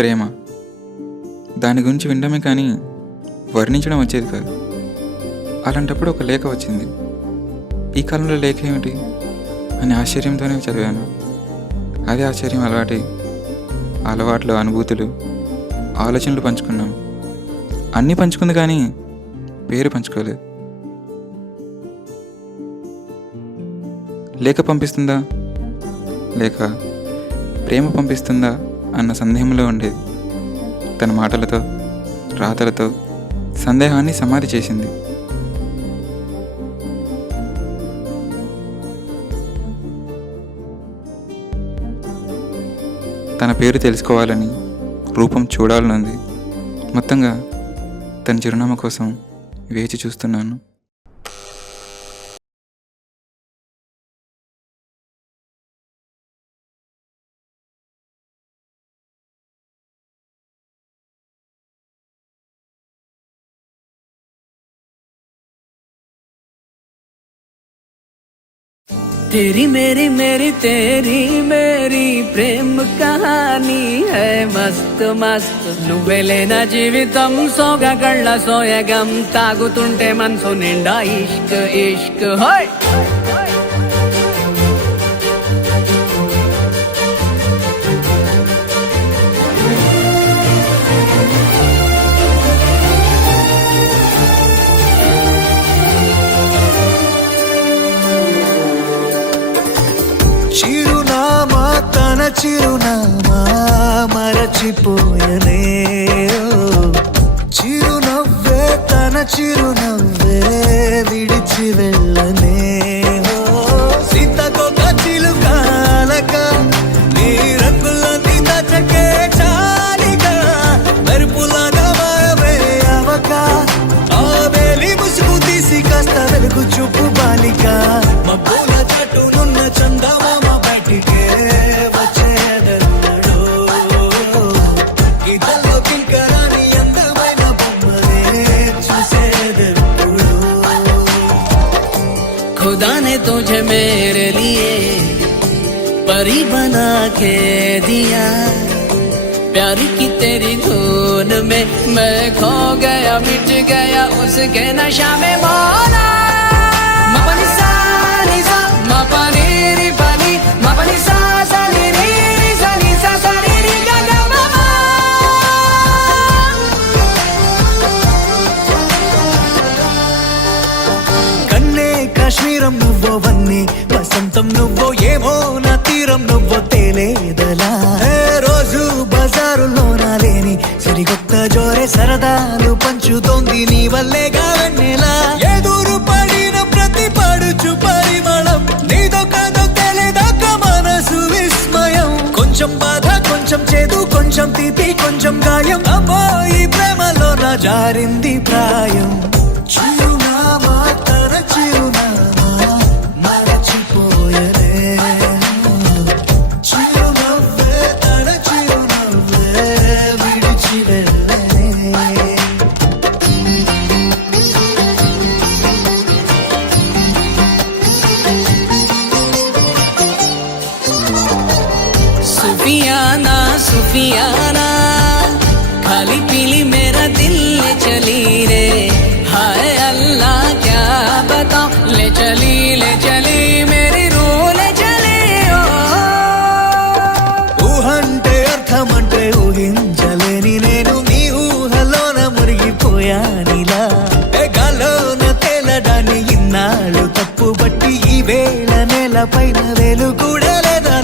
ప్రేమ. దాని గురించి వినడమే కానీ వర్ణించడం వచ్చేది కాదు. అలాంటప్పుడు ఒక లేఖ వచ్చింది. ఈ కాలంలో లేఖ ఏమిటి అని ఆశ్చర్యంతోనే చదివాను. అదే ఆశ్చర్యం అలవాట్లు, అనుభూతులు, ఆలోచనలు పంచుకున్నాం. అన్నీ పంచుకుంది కానీ పేరు పంచుకోలేదు. లేఖ పంపిస్తుందా లేక ప్రేమ పంపిస్తుందా అన్న సందేహంలో ఉండేది. తన మాటలతో, రాతలతో సందేహాన్ని సమాధి చేసింది. తన పేరు తెలుసుకోవాలని, రూపం చూడాలనుంది. మొత్తంగా తన చిరునామా కోసం వేచి చూస్తున్నాను. तेरी मेरी मेरी तेरी मेरी प्रेम कहानी है मस्त मस्त నువ్వెలేన జీవితం సోగగళ్ళ సోయగం తాగుతుంటే మనసు నిండా ఇష్క్ ఇష్క్ హోయ్ చిరునామా తన చిరునామా మరచిపోయనే, చిరునవ్వే తన చిరునవ్వే విడిచి వెళ్ళనే. సీతకొక చిలుకాలక నీ రంగులన్నీ దచకే చాలిగా మెరుపులాగా మాయమే అవక ఆ వేలి ముసుగు తీసి కాస్త వెలుగు చూపు బాలిక మబ్బుల చట్టునున్న చందమామ బయటికే వచ్చేదెన్నడో ఇదల్లో కింకరాని అందమైన బొమ్మలే చూసేదెప్పుడు. खुदा ने तुझे मेरे लिए परी बना के दिया, प्यार की तेरी धुन में मैं खो गया, मिट गया उसके नशा में मौला. मपनी सा नी सा मपनी री पनी मपनी सा सा नी री री सा नी सा सा री री गा गा मा मा. కన్నే కాశ్మీరం నువ్వో వన్నే వసంతం నువ్వో ఏమో నా తీరం నువ్వో తేలేదలా. రోజు బజారులోన లేని సరికొత్త జోరే సరదాలు పంచుతోంది నీ వల్లేగా వెన్నెలా. ఎదురు పడిన ప్రతి పడుచు పరిమళం నీదో కాదో తెలిదాక మనసు విస్మయం. కొంచెం బాధ కొంచెం చేదు కొంచెం తీపి కొంచెం గాయం, అమ్మో ఈ ప్రేమలో నా జారింది ప్రాయం. చిరునామా తన చిరునామా మరచిపోయనే, చిరునవ్వే తన చిరునవ్వే విడిచి వెళ్ళనే. सुफियाना सुफियाना खाली पीली मेरा दिल ले चली रे, हाय अल्लाह क्या बताऊं ले चली मेरी रूह ले चली. ఊహంటే అర్థమంటే ఊహించలేని నేను నీ ఊహలోన మురిగిపోయానిలా. గాల్లోన తేలడాన్ని ఇన్నాళ్ళు తప్పుబట్టి ఈ వేళ నేల పైన వేలు కూడా లేదా.